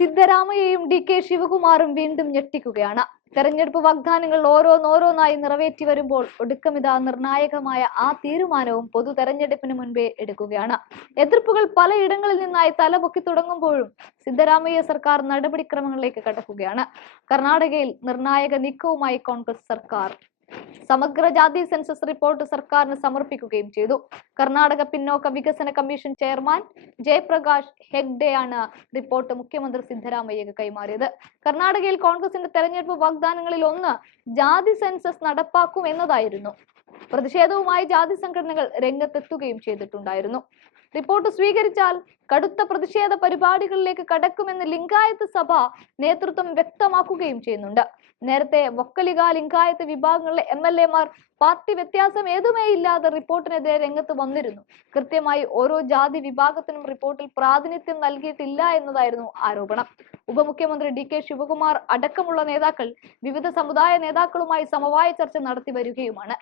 സിദ്ധരാമയ്യയും D K ശിവകുമാറും വീണ്ടും ഞെട്ടിക്കുകയാണ്. തെരഞ്ഞെടുപ്പ് വാഗ്ദാനങ്ങൾ ഓരോന്നോരോന്നായി നിറവേറ്റി വരുമ്പോൾ ഒടുക്കമിതാ നിർണായകമായ ആ തീരുമാനവും പൊതു തെരഞ്ഞെടുപ്പിന് മുൻപേ എടുക്കുകയാണ്. എതിർപ്പുകൾ പലയിടങ്ങളിൽ നിന്നായി തലപൊക്കി തുടങ്ങുമ്പോഴും സിദ്ധരാമയ്യ സർക്കാർ നടപടിക്രമങ്ങളിലേക്ക് കടക്കുകയാണ്. കർണാടകയിൽ നിർണായക നീക്കവുമായി കോൺഗ്രസ് സർക്കാർ സമഗ്ര ജാതി സെൻസസ് റിപ്പോർട്ട് സർക്കാരിന് സമർപ്പിക്കുകയും ചെയ്തു. കർണാടക പിന്നോക്ക വികസന കമ്മീഷൻ ചെയർമാൻ ജയപ്രകാശ് ഹെഗ്ഡെയാണ് റിപ്പോർട്ട് മുഖ്യമന്ത്രി സിദ്ധരാമയ്യക്ക് കൈമാറിയത്. കർണാടകയിൽ കോൺഗ്രസിന്റെ തെരഞ്ഞെടുപ്പ് വാഗ്ദാനങ്ങളിൽ ഒന്ന് ജാതി സെൻസസ് നടപ്പാക്കും എന്നതായിരുന്നു. പ്രതിഷേധവുമായി ജാതി സംഘടനകൾ രംഗത്തെത്തുകയും ചെയ്തിട്ടുണ്ടായിരുന്നു. റിപ്പോർട്ട് സ്വീകരിച്ചാൽ കടുത്ത പ്രതിഷേധ പരിപാടികളിലേക്ക് കടക്കുമെന്ന് ലിംഗായത്ത് സഭ നേതൃത്വം വ്യക്തമാക്കുകയും ചെയ്യുന്നുണ്ട്. നേരത്തെ വക്കലിക ലിംഗായത്ത് വിഭാഗങ്ങളിലെ എം എൽ എമാർ പാർട്ടി വ്യത്യാസം ഏതുമേ ഇല്ലാതെ റിപ്പോർട്ടിനെതിരെ രംഗത്ത് വന്നിരുന്നു. കൃത്യമായി ഓരോ ജാതി വിഭാഗത്തിനും റിപ്പോർട്ടിൽ പ്രാതിനിധ്യം നൽകിയിട്ടില്ല എന്നതായിരുന്നു ആരോപണം. ഉപമുഖ്യമന്ത്രി ഡി കെ ശിവകുമാർ അടക്കമുള്ള നേതാക്കൾ വിവിധ സമുദായ നേതാക്കളുമായി സമവായ ചർച്ച നടത്തി വരികയുമാണ്.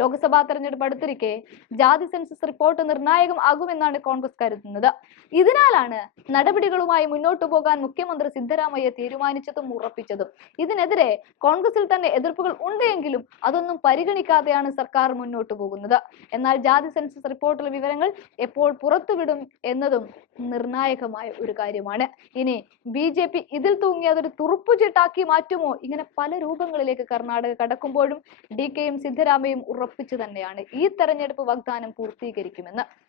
ലോക്സഭാ തെരഞ്ഞെടുപ്പ് അടുത്തിരിക്കെ ജാതി സെൻസസ് റിപ്പോർട്ട് നിർണായകം ആകുമെന്നാണ് കോൺഗ്രസ് കരുതുന്നത്. ഇതിനാലാണ് നടപടികളുമായി മുന്നോട്ടു പോകാൻ മുഖ്യമന്ത്രി സിദ്ധരാമയ്യ തീരുമാനിച്ചതും ഉറപ്പിച്ചതും. ഇതിനെതിരെ കോൺഗ്രസിൽ തന്നെ എതിർപ്പുകൾ ഉണ്ടെങ്കിലും അതൊന്നും പരിഗണിക്കാതെയാണ് സർക്കാർ മുന്നോട്ടു പോകുന്നത്. എന്നാൽ ജാതി സെൻസസ് റിപ്പോർട്ടിലെ വിവരങ്ങൾ എപ്പോൾ പുറത്തുവിടും എന്നതും നിർണായകമായ ഒരു കാര്യമാണ്. ഇനി ബി ജെ പി ഇതിൽ തൂങ്ങി അതൊരു തുറുപ്പുചീട്ടാക്കി മാറ്റുമോ? ഇങ്ങനെ പല രൂപങ്ങളിലേക്ക് കർണാടക കടക്കുമ്പോഴും ഡി കെയും സിദ്ധരാമയും ഉറപ്പിച്ചു തന്നെയാണ് ഈ തെരഞ്ഞെടുപ്പ് വാഗ്ദാനം പൂർത്തീകരിക്കുമെന്ന്.